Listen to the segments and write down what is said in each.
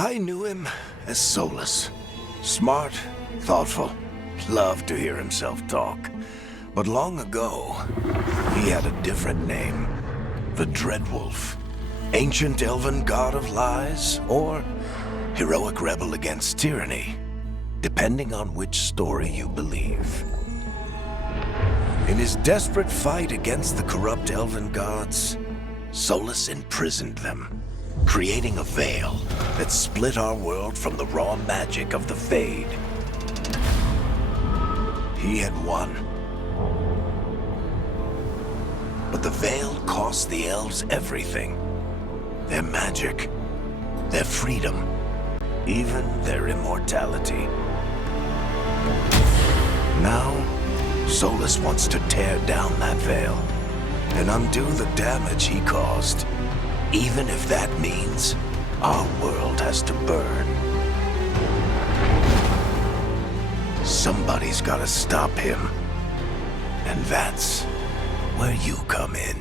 I knew him as Solas. Smart, thoughtful, loved to hear himself talk. But long ago, he had a different name. The Dreadwolf. Ancient elven god of lies, or heroic rebel against tyranny, depending on which story you believe. In his desperate fight against the corrupt elven gods, Solas imprisoned them, creating a veil that split our world from the raw magic of the Fade. He had won. But the veil cost the elves everything. Their magic, their freedom, even their immortality. Now, Solas wants to tear down that veil and undo the damage he caused, even if that means our world has to burn. Somebody's gotta stop him, and that's where you come in.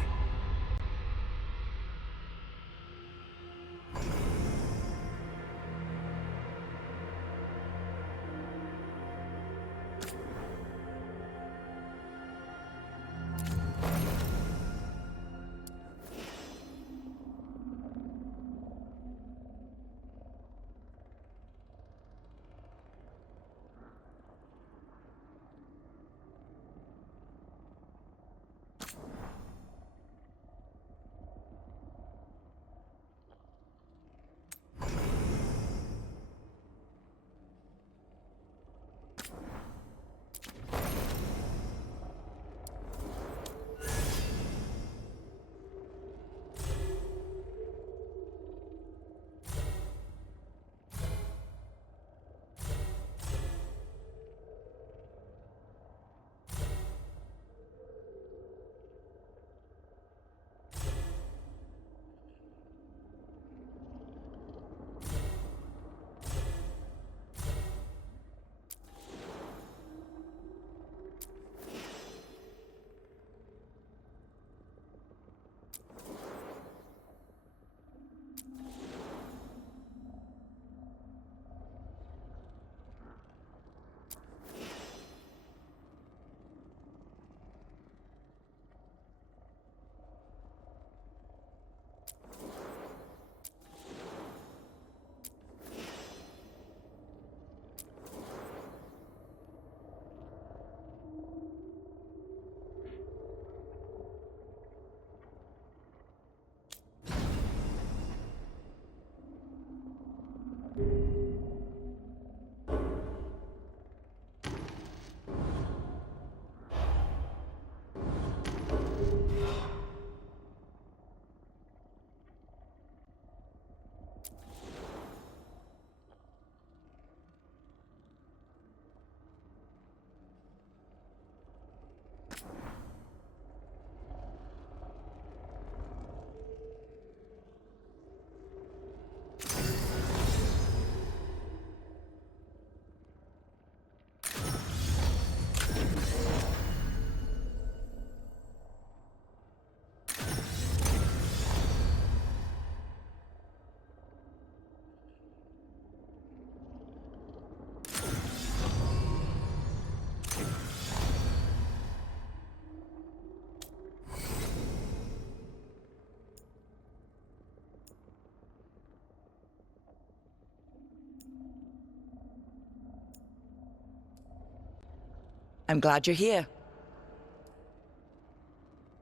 I'm glad you're here.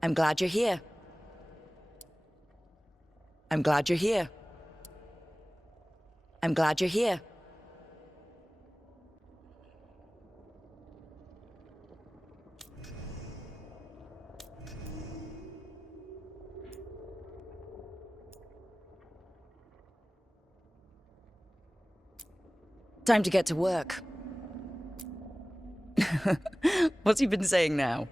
I'm glad you're here. I'm glad you're here. I'm glad you're here. Time to get to work. What's he been saying now?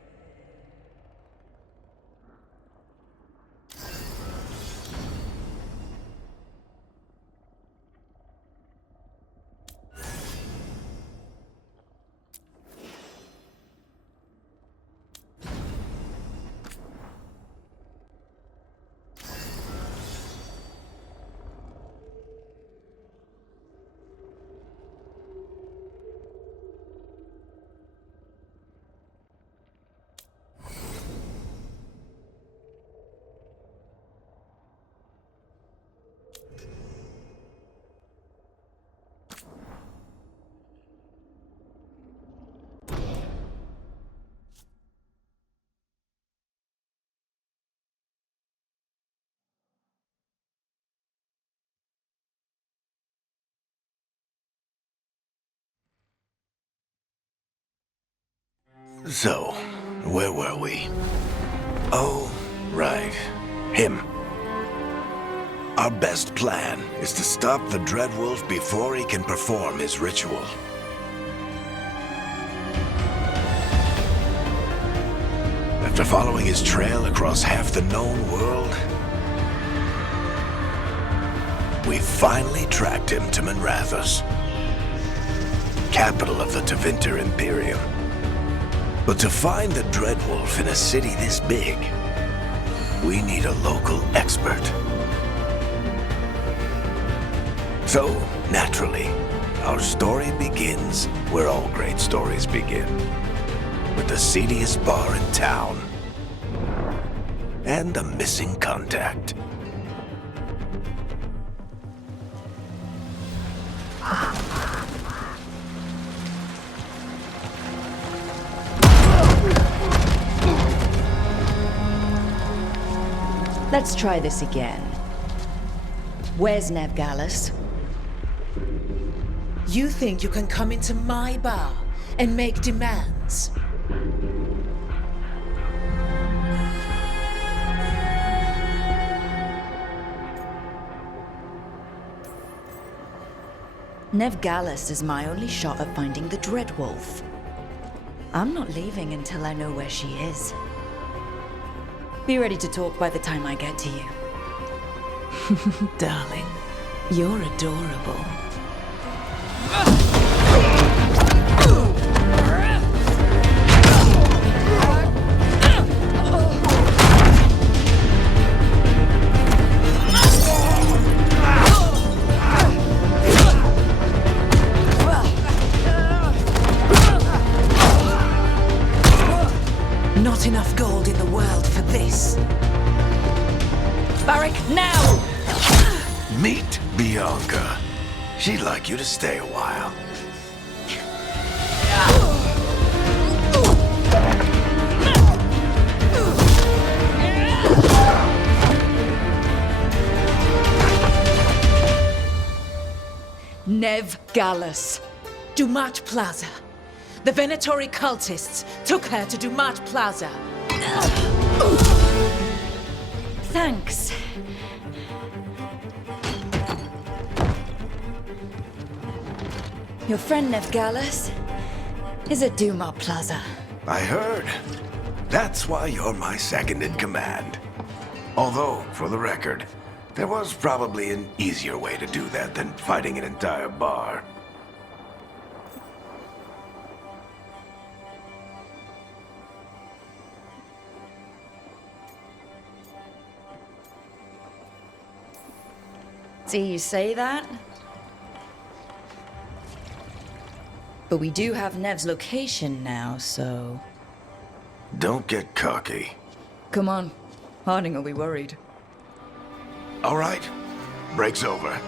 So, where were we? Oh, right. Him. Our best plan is to stop the Dreadwolf before he can perform his ritual. After following his trail across half the known world, we finally tracked him to Minrathous, capital of the Tevinter Imperium. But to find the Dreadwolf in a city this big, we need a local expert. So, naturally, our story begins where all great stories begin. With the seediest bar in town. And a missing contact. Let's try this again. Where's Nevgalis? You think you can come into my bar and make demands? Nevgalis is my only shot at finding the Dreadwolf. I'm not leaving until I know where she is. Be ready to talk by the time I get to you. Darling, you're adorable. Not enough gold in the world for this. Varric, now! Meet Bianca. She'd like you to stay a while. Nevgalis. Dumat Plaza. The Venatori cultists took her to Dumat Plaza. Thanks. Your friend Nevgalis is at Duma Plaza. I heard. That's why you're my second in command. Although, for the record, there was probably an easier way to do that than fighting an entire bar. See, you say that? But we do have Nev's location now, so... Don't get cocky. Come on. Harding will be worried. All right. Break's over.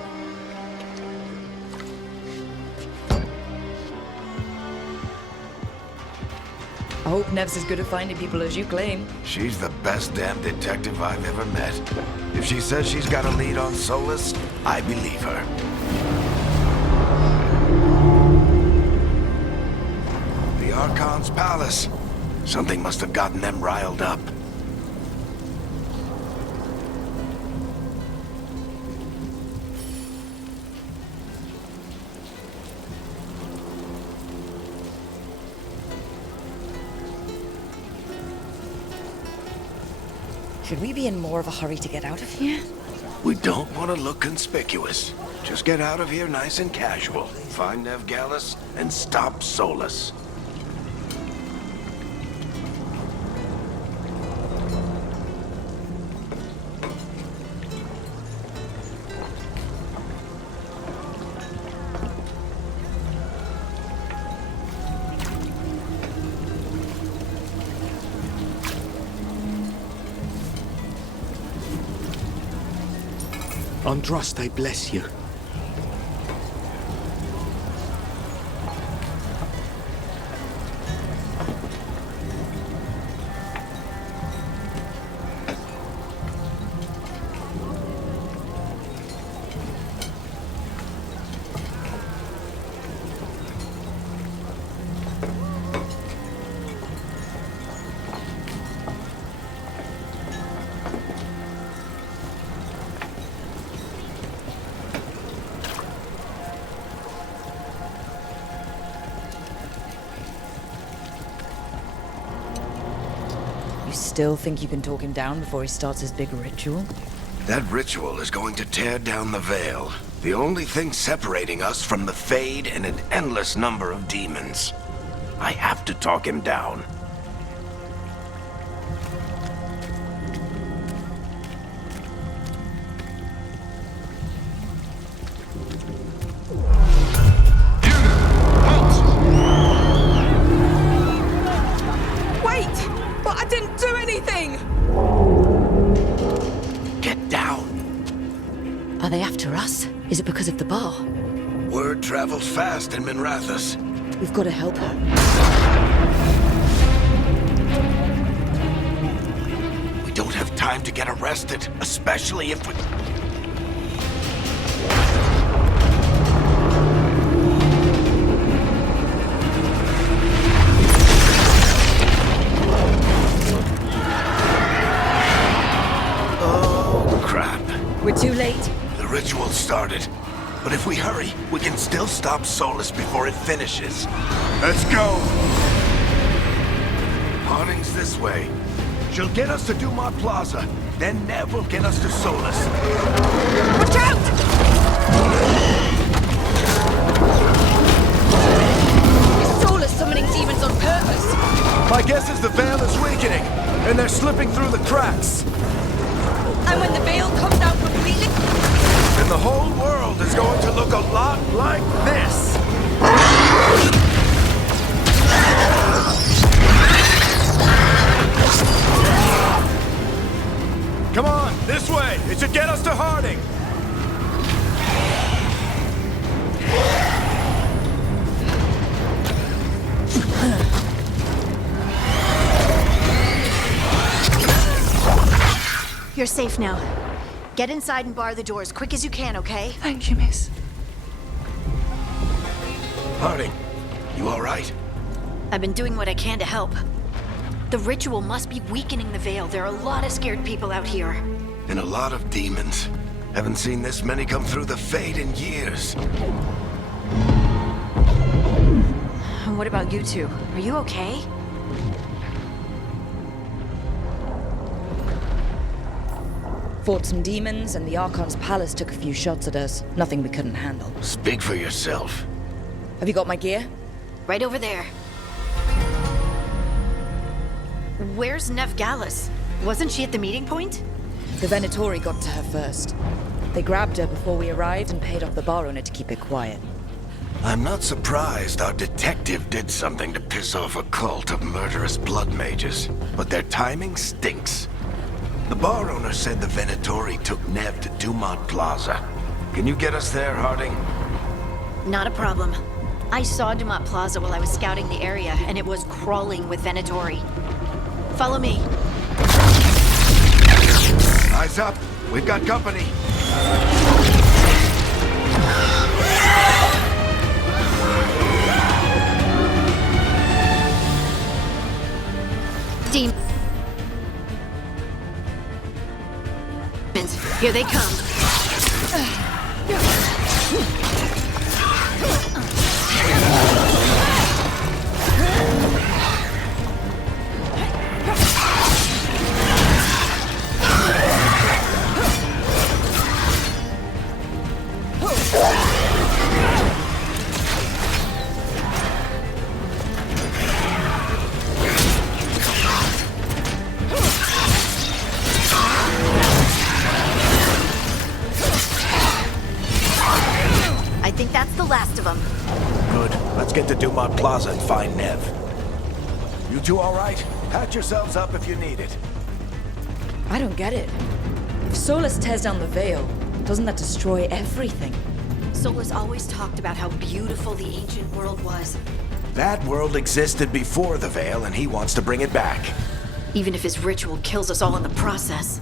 I hope Nev's as good at finding people as you claim. She's the best damn detective I've ever met. If she says she's got a lead on Solas, I believe her. The Archon's palace. Something must have gotten them riled up. Should we be in more of a hurry to get out of here? We don't want to look conspicuous. Just get out of here nice and casual. Find Nevgalis and stop Solas. Androst, I bless you. still think you can talk him down before he starts his big ritual? That ritual is going to tear down the Veil. The only thing separating us from the Fade and an endless number of demons. I have to talk him down. Are they after us? Is it because of the bar? Word travels fast in Minrathous. We've got to help her. We don't have time to get arrested, especially if we... Oh, crap. We're too late. The ritual started. But if we hurry, we can still stop Solas before it finishes. Let's go! Harding's this way. She'll get us to Dumont Plaza. Then Neve will get us to Solas. Watch out! Is Solas summoning demons on purpose? My guess is the Veil is weakening, and they're slipping through the cracks. And when the Veil comes out completely... And the whole world is going to look a lot like this. Come on, this way. It should get us to Harding. You're safe now. Get inside and bar the doors quick as you can, okay? Thank you, miss. Harding, you all right? I've been doing what I can to help. The ritual must be weakening the Veil. There are a lot of scared people out here. And a lot of demons. Haven't seen this many come through the Fade in years. And what about you two? Are you okay? Fought some demons, and the Archon's palace took a few shots at us. Nothing we couldn't handle. Speak for yourself. Have you got my gear? Right over there. Where's Neve Gallus? Wasn't she at the meeting point? The Venatori got to her first. They grabbed her before we arrived and paid off the bar owner to keep it quiet. I'm not surprised our detective did something to piss off a cult of murderous blood mages, but their timing stinks. The bar owner said the Venatori took Neve to Dumont Plaza. Can you get us there, Harding? Not a problem. I saw Dumont Plaza while I was scouting the area, and it was crawling with Venatori. Follow me. Eyes up. We've got company. Demons. Here they come. I think that's the last of them. Good. Let's get to Dumont Plaza and find Neve. You two all right? Patch yourselves up if you need it. I don't get it. If Solas tears down the Veil, doesn't that destroy everything? Solas always talked about how beautiful the ancient world was. That world existed before the Veil, and he wants to bring it back. Even if his ritual kills us all in the process.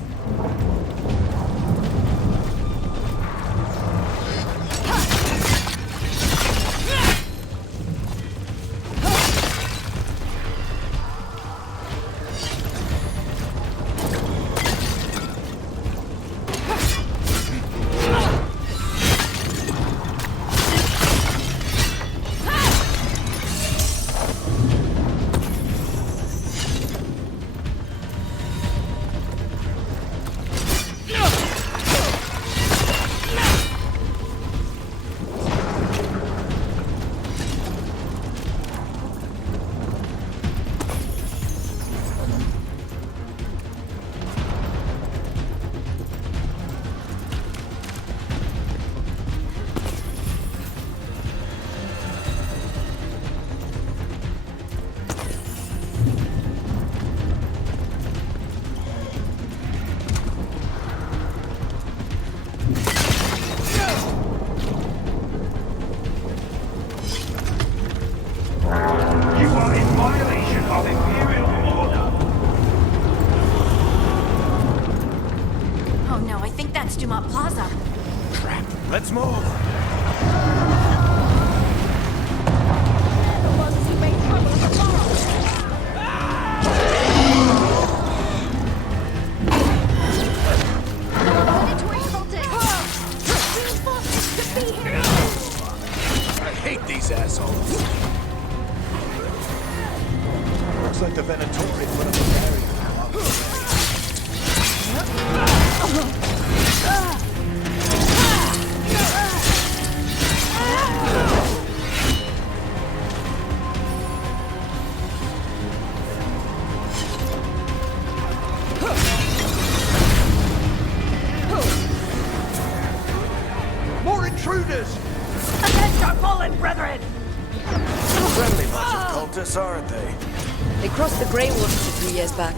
Let's move. I hate these assholes. Looks like the Venatori put up a barrier along the way. More intruders! Against our fallen brethren! Friendly bunch of cultists, aren't they? They crossed the Grey Waters a few years back.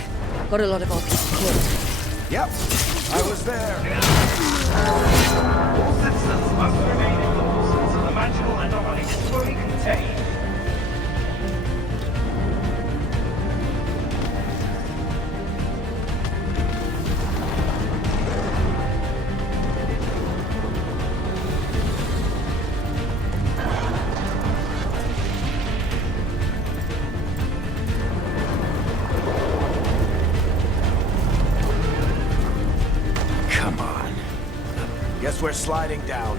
Got a lot of our people killed. Yep, I was there. All citizens must remain indoors until the magical anomaly is fully contained. Come on. Guess we're sliding down.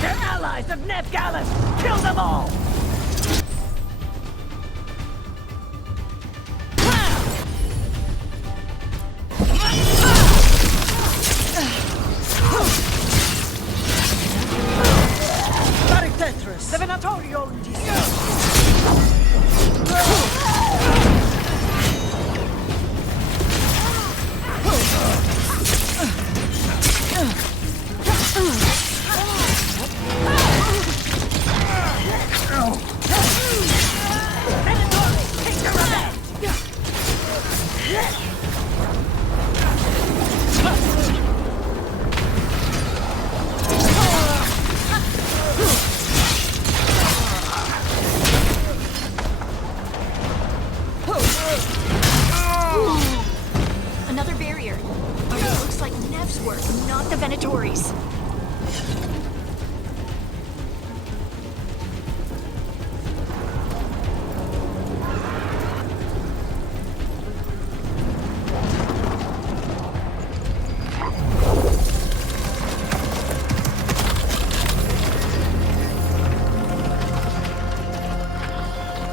They're allies of Neve Gallus! Kill them all! The Venatorio Another barrier. But it looks like Neve's work, not the Venatori's.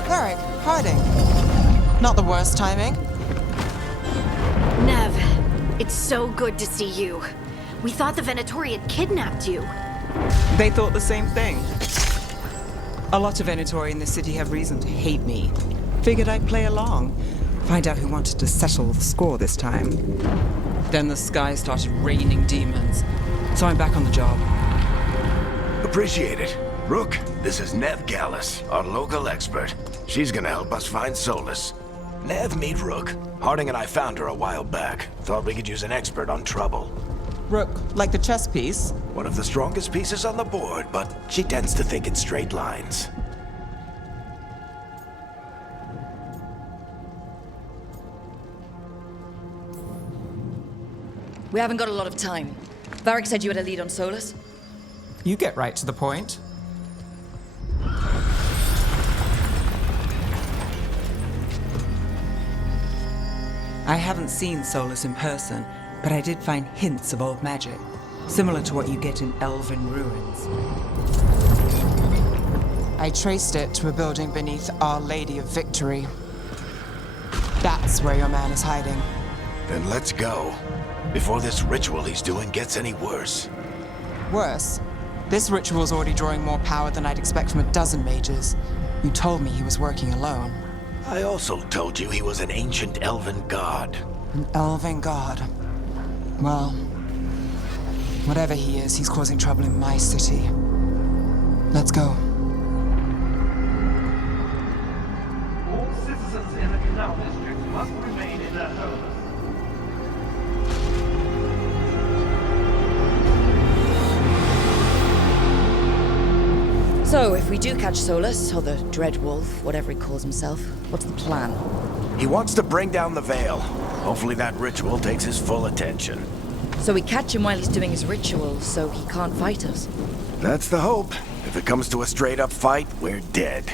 Varric, hiding. Not the worst timing. Neve, it's so good to see you. We thought the Venatori had kidnapped you. They thought the same thing. A lot of Venatori in this city have reason to hate me. Figured I'd play along. Find out who wanted to settle the score this time. Then the sky started raining demons. So I'm back on the job. Appreciate it. Rook, this is Neve Gallus, our local expert. She's gonna help us find Solas. Neve, meet Rook. Harding and I found her a while back. Thought we could use an expert on trouble. Rook, like the chess piece? One of the strongest pieces on the board, but she tends to think in straight lines. We haven't got a lot of time. Varric said you had a lead on Solas. You get right to the point. I haven't seen Solas in person, but I did find hints of old magic, similar to what you get in elven ruins. I traced it to a building beneath Our Lady of Victory. That's where your man is hiding. Then let's go. Before this ritual he's doing gets any worse. Worse, this ritual's already drawing more power than I'd expect from a dozen mages. You told me he was working alone. I also told you he was an ancient elven god. An elven god. Well, whatever he is, he's causing trouble in my city. Let's go. All citizens in the Canal District must remain in their homes. So, if we do catch Solas, or the Dread Wolf, whatever he calls himself, what's the plan? He wants to bring down the Veil. Hopefully that ritual takes his full attention. So we catch him while he's doing his ritual, so he can't fight us? That's the hope. If it comes to a straight-up fight, we're dead.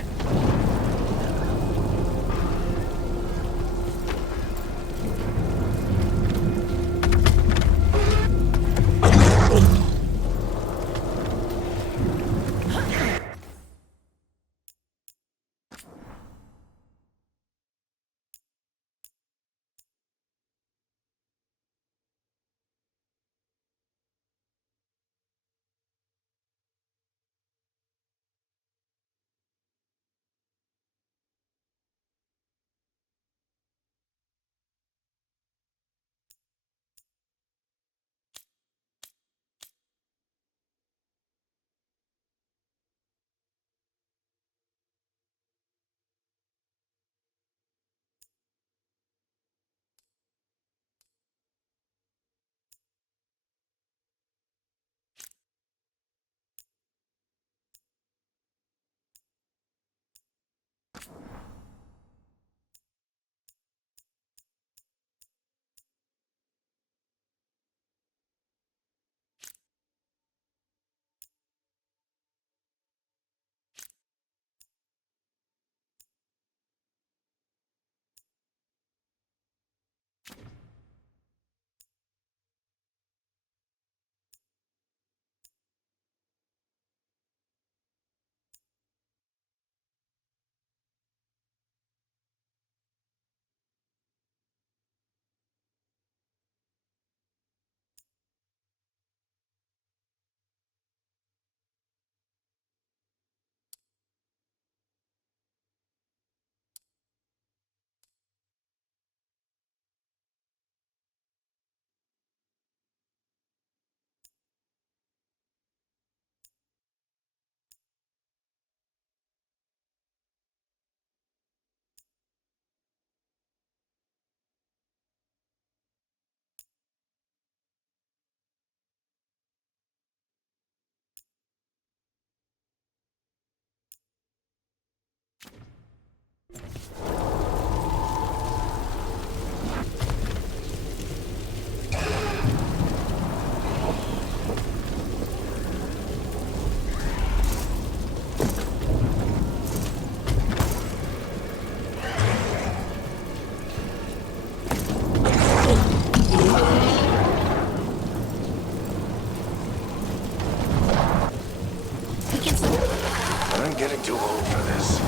Too old for this.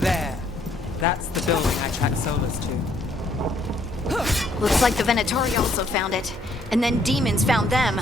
There. That's the building I tracked Solas to. Looks like the Venatori also found it. And then demons found them.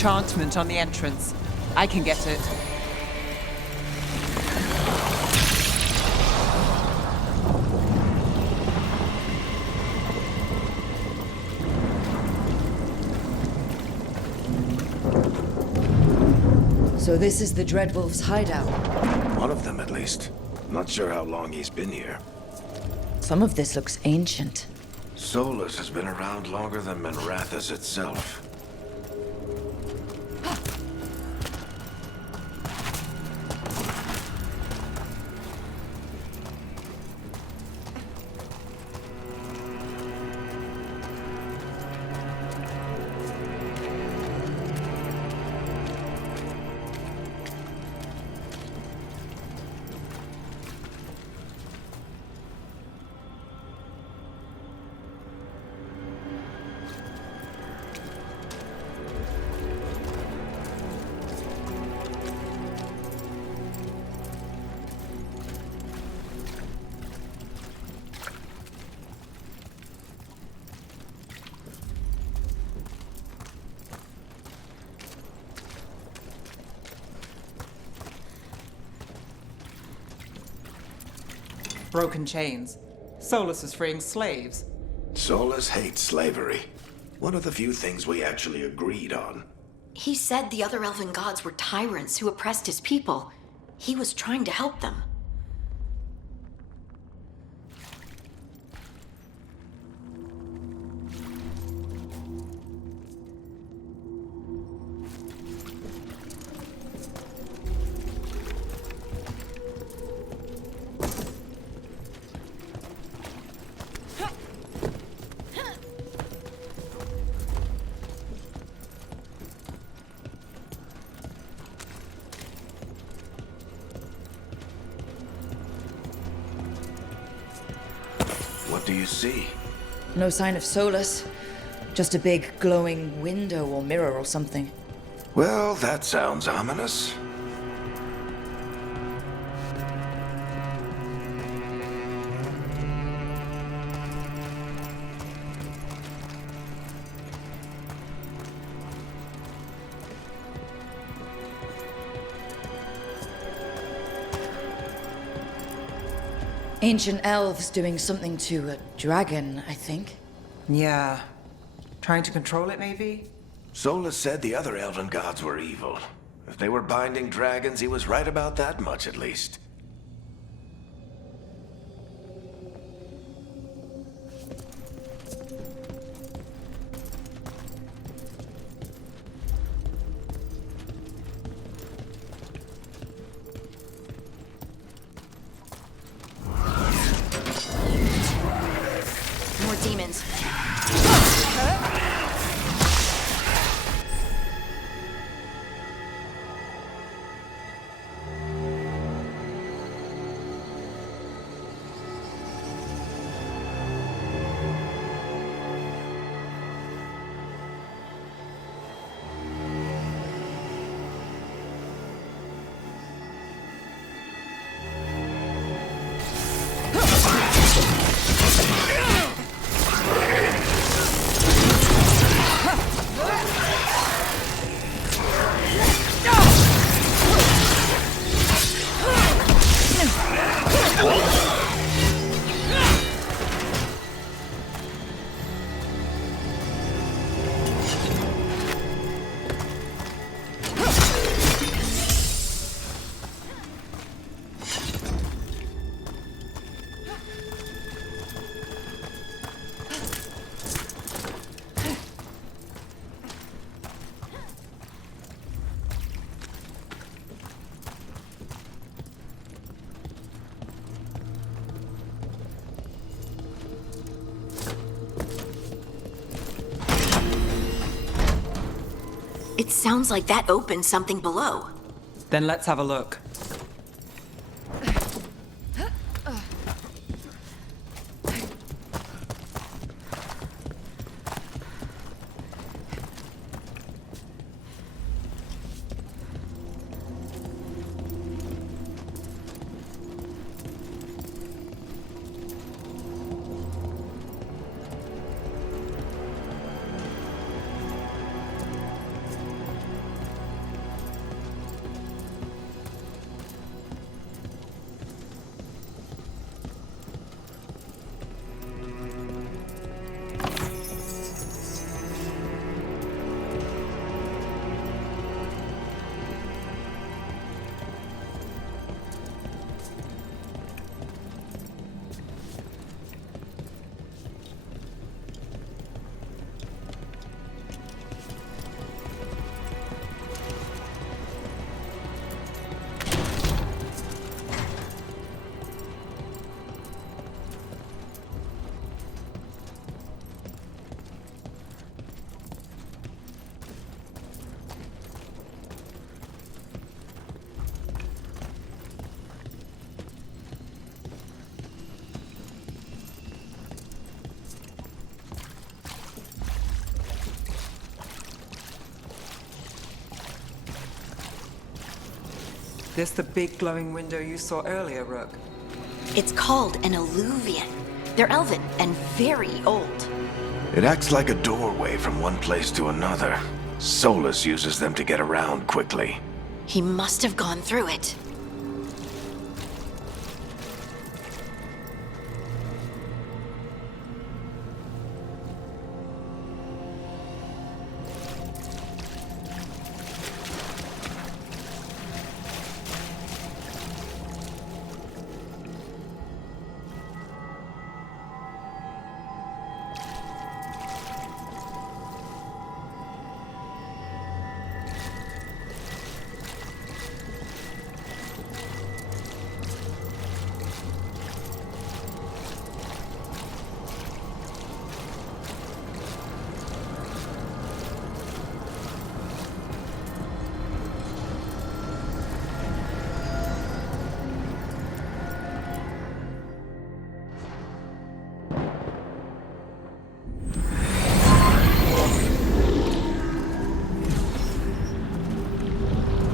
enchantment on the entrance. I can get it. So this is the Dreadwolf's hideout. One of them, at least. Not sure how long he's been here. Some of this looks ancient. Solas has been around longer than Minrathous itself. Broken chains. Solas is freeing slaves. Solas hates slavery. One of the few things we actually agreed on. He said the other elven gods were tyrants who oppressed his people. He was trying to help them. What do you see? No sign of Solas. Just a big glowing window or mirror or something. Well, that sounds ominous. Ancient elves doing something to a dragon, I think. Yeah. Trying to control it, maybe? Solas said the other elven gods were evil. If they were binding dragons, he was right about that much, at least. More demons. It sounds like that opened something below. Then let's have a look. This the big glowing window you saw earlier, Rook? It's called an alluvian. They're elven and very old. It acts like a doorway from one place to another. Solas uses them to get around quickly. He must have gone through it.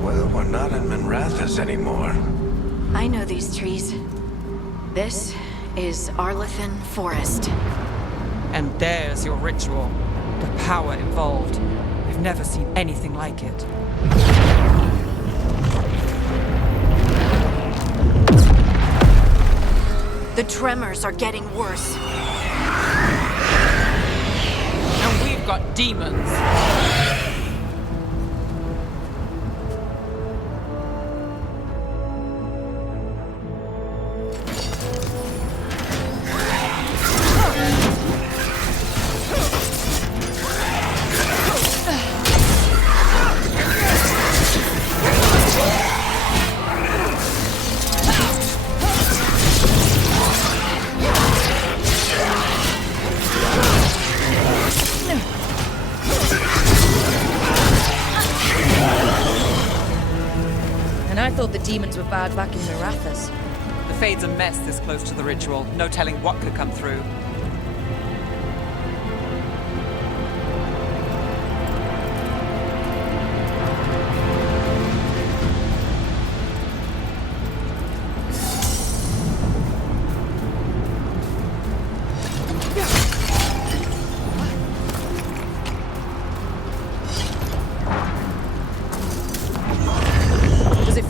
Well, we're not in Minrathous anymore. I know these trees. This is Arlathan Forest. And there's your ritual. The power involved. I've never seen anything like it. The tremors are getting worse. And we've got demons. I thought the demons were bad back in Minrathous. The Fade's a mess this close to the ritual. No telling what could come through.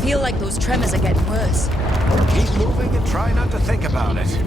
Feel like those tremors are getting worse. Keep moving and try not to think about it.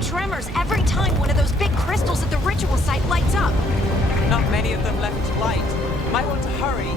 Tremors every time one of those big crystals at the ritual site lights up. Not many of them left to light. Might want to hurry.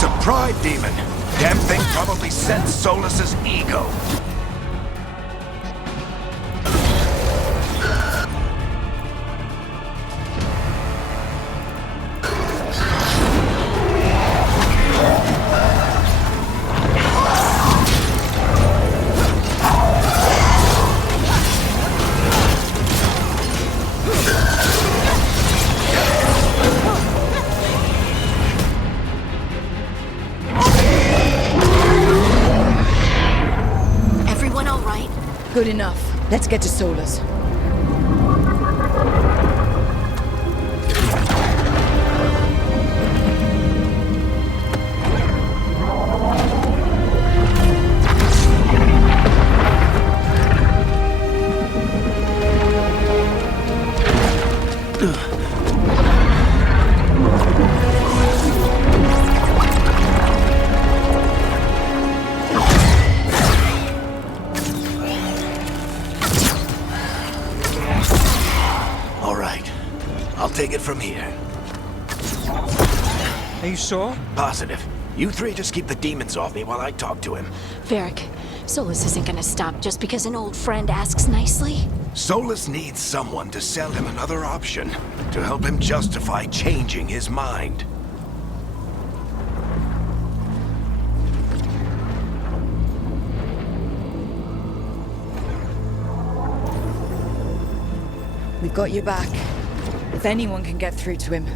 It's a pride demon. Damn thing probably sensed Solas's ego. Good enough. Let's get to Solas. Take it from here. Are you sure? Positive. You three just keep the demons off me while I talk to him. Varric, Solas isn't gonna stop just because an old friend asks nicely. Solas needs someone to sell him another option, to help him justify changing his mind. We've got your back. If anyone can get through to him,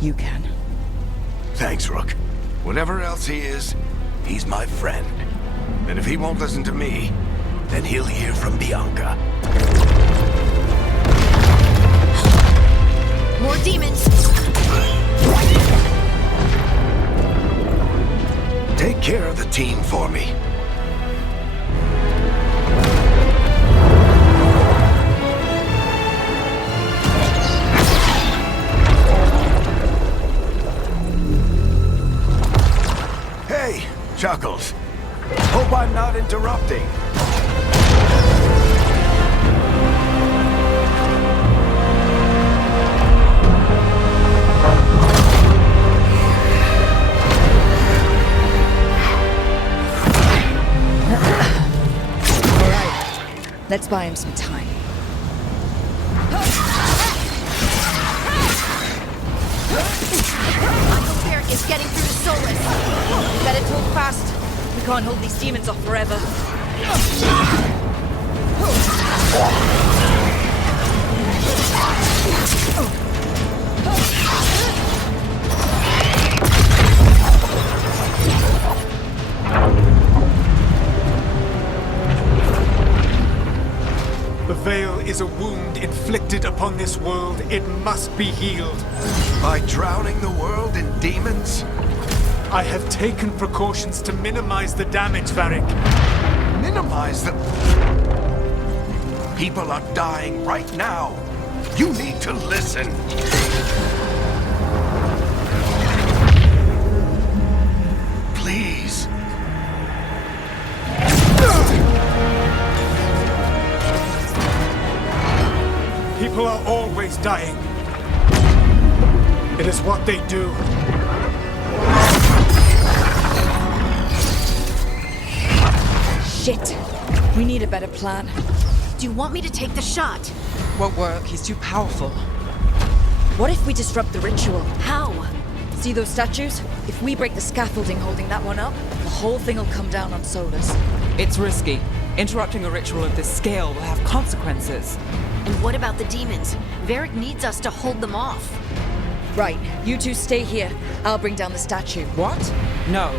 you can. Thanks, Rook. Whatever else he is, he's my friend. And if he won't listen to me, then he'll hear from Bianca. More demons! Take care of the team for me. Chuckles. Hope I'm not interrupting. All right. Let's buy him some time. Varric is getting through to Solas. We better talk fast. We can't hold these demons off forever. The Veil is a wound inflicted upon this world. It must be healed. By drowning the world in demons? I have taken precautions to minimize the damage, Varric. Minimize the... People are dying right now. You need to listen. Please. People are always dying. It is what they do. Shit. We need a better plan. Do you want me to take the shot? Won't work. He's too powerful. What if we disrupt the ritual? How? See those statues? If we break the scaffolding holding that one up, the whole thing will come down on Solas. It's risky. Interrupting a ritual of this scale will have consequences. And what about the demons? Varric needs us to hold them off. Right. You two stay here. I'll bring down the statue. What? No.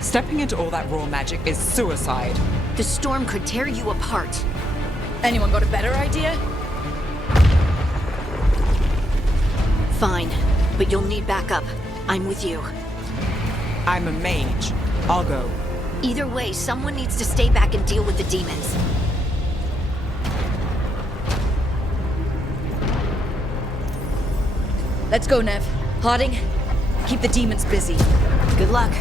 Stepping into all that raw magic is suicide. The storm could tear you apart. Anyone got a better idea? Fine, but you'll need backup. I'm with you. I'm a mage. I'll go. Either way, someone needs to stay back and deal with the demons. Let's go, Neve. Harding, keep the demons busy. Good luck.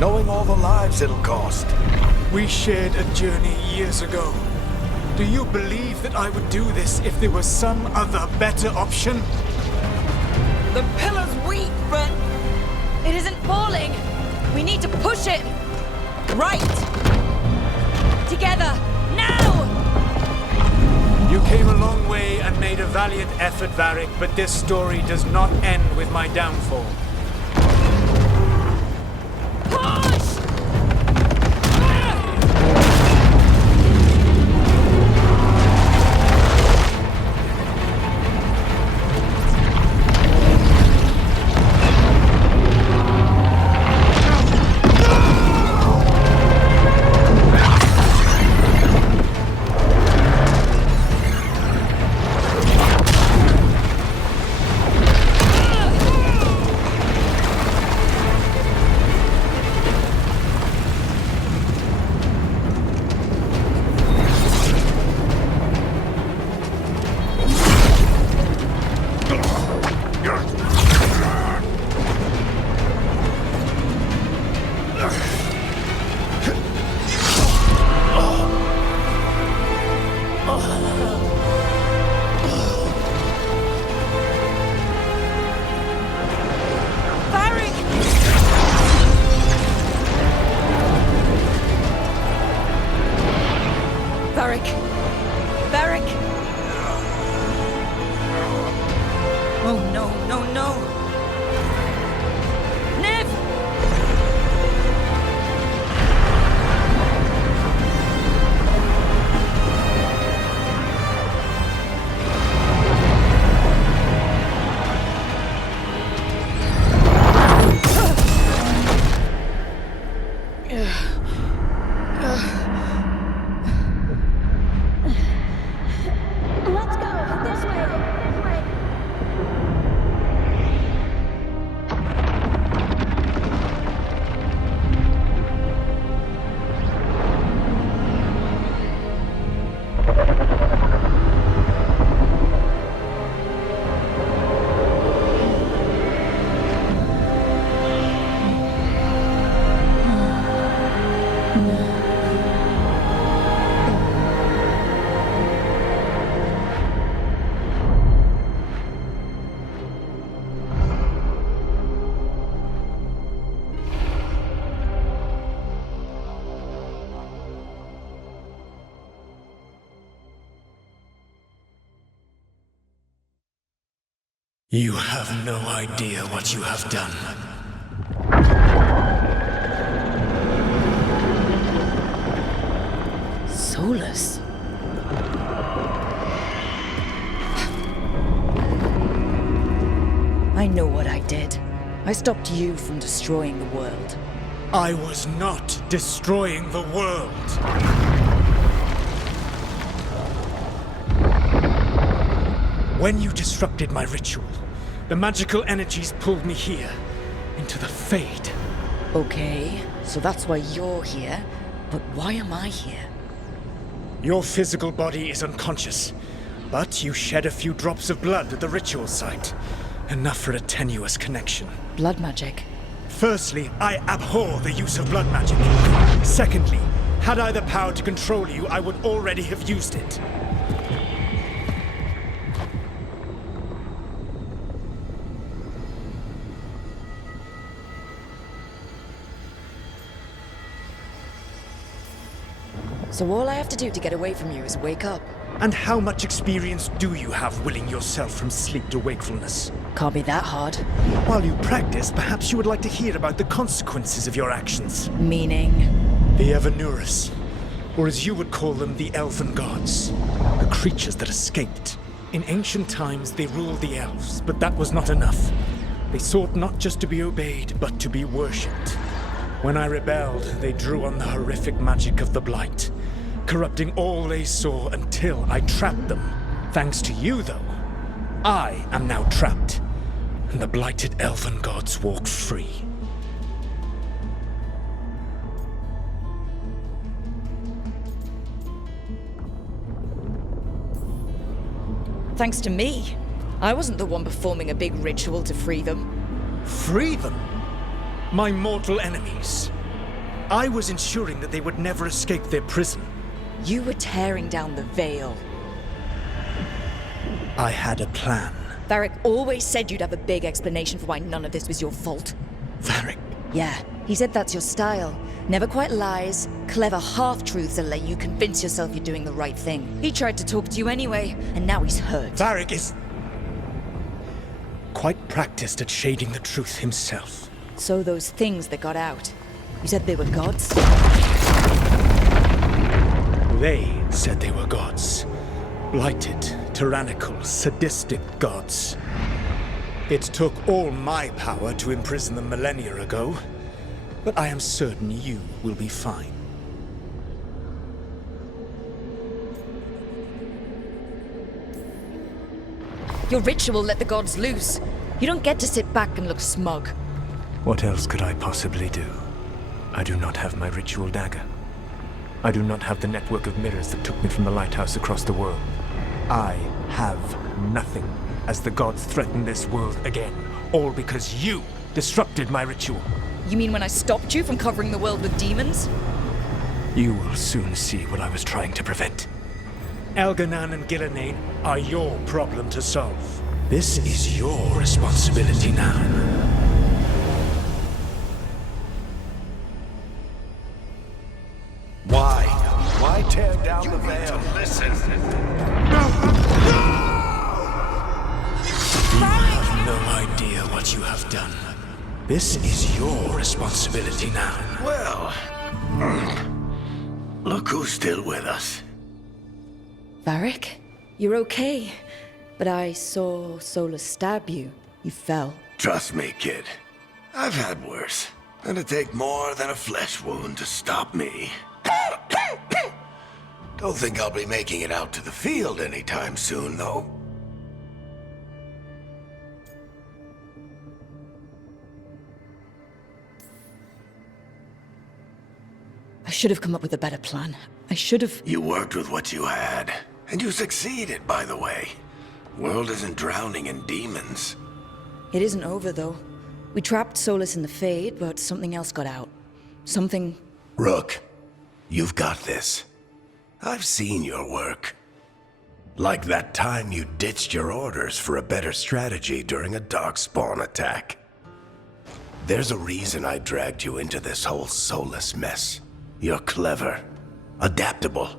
knowing all the lives it'll cost. We shared a journey years ago. Do you believe that I would do this if there was some other better option? The pillar's weak, but It isn't falling! We need to push it! right! Together! Now! You came a long way and made a valiant effort, Varric, but this story does not end with my downfall. Push! Varric! Varric! Oh no, no, no! Neve! Let's go! This way! This way! You have no idea what you have done. Solas? I know what I did. I stopped you from destroying the world. I was not destroying the world. When you disrupted my ritual, the magical energies pulled me here, into the Fade. Okay, so that's why you're here. But why am I here? Your physical body is unconscious, but you shed a few drops of blood at the ritual site. Enough for a tenuous connection. Blood magic. Firstly, I abhor the use of blood magic. Secondly, had I the power to control you, I would already have used it. So all I have to do to get away from you is wake up. And how much experience do you have willing yourself from sleep to wakefulness? Can't be that hard. While you practice, perhaps you would like to hear about the consequences of your actions. Meaning? The Evanurus, or as you would call them, the Elven Gods. The creatures that escaped. In ancient times, they ruled the elves, but that was not enough. They sought not just to be obeyed, but to be worshipped. When I rebelled, they drew on the horrific magic of the Blight, corrupting all they saw until I trapped them. Thanks to you, though, I am now trapped, and the blighted Elven Gods walk free. Thanks to me. I wasn't the one performing a big ritual to free them. Free them? My mortal enemies? I was ensuring that they would never escape their prison. You were tearing down the veil. I had a plan. Varric always said you'd have a big explanation for why none of this was your fault. Varric. Yeah, he said that's your style. Never quite lies, clever half-truths that let you convince yourself you're doing the right thing. He tried to talk to you anyway, and now he's hurt. Varric is quite practiced at shading the truth himself. So those things that got out, you said they were gods? They said they were gods. Blighted, tyrannical, sadistic gods. It took all my power to imprison them millennia ago, but I am certain you will be fine. Your ritual let the gods loose. You don't get to sit back and look smug. What else could I possibly do? I do not have my ritual dagger. I do not have the network of mirrors that took me from the lighthouse across the world. I have nothing as the gods threaten this world again, all because you disrupted my ritual. You mean when I stopped you from covering the world with demons? You will soon see what I was trying to prevent. Elgar'nan and Ghilan'nain are your problem to solve. This is your responsibility now. Why tear down the veil? Listen. You have no idea what you have done. This is your responsibility now. Well, look who's still with us. Varric? You're okay. But I saw Solas stab you. You fell. Trust me, kid. I've had worse. It'd take more than a flesh wound to stop me. Don't think I'll be making it out to the field anytime soon, though. I should have come up with a better plan. I should have... You worked with what you had. And you succeeded, by the way. World isn't drowning in demons. It isn't over, though. We trapped Solas in the Fade, but something else got out. Something... Rook, you've got this. I've seen your work. Like that time you ditched your orders for a better strategy during a darkspawn attack. There's a reason I dragged you into this whole Solas mess. You're clever, adaptable,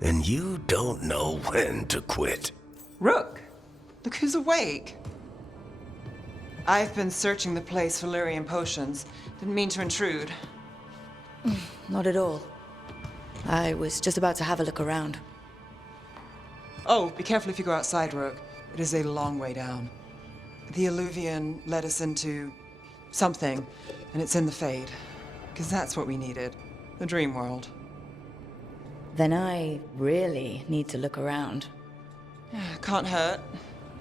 and you don't know when to quit. Rook, look who's awake. I've been searching the place for Lyrian potions. Didn't mean to intrude. Not at all. I was just about to have a look around. Oh, be careful if you go outside, Rook. It is a long way down. The Alluvian led us into something, and it's in the Fade. Because that's what we needed. The dream world. Then I really need to look around. Can't hurt.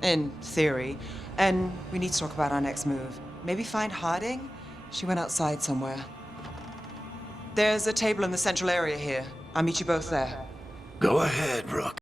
In theory. And we need to talk about our next move. Maybe find Harding? She went outside somewhere. There's a table in the central area here. I'll meet you both there. Go ahead, Rook.